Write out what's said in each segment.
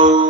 Ciao.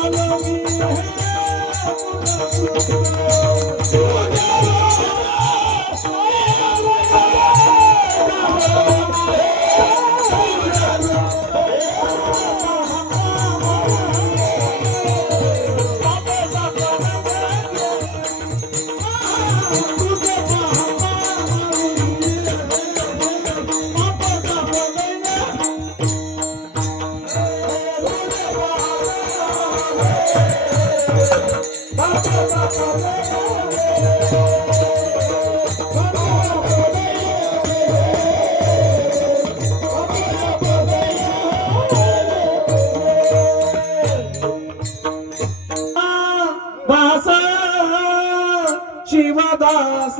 I love you. You. Shivdas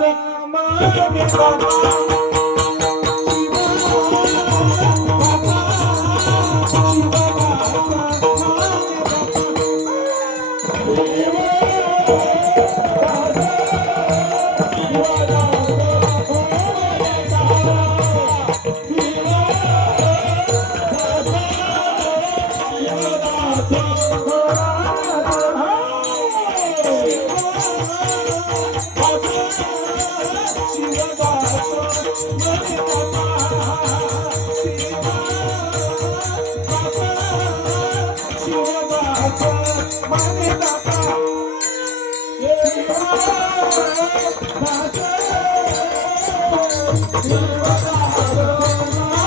Thank you.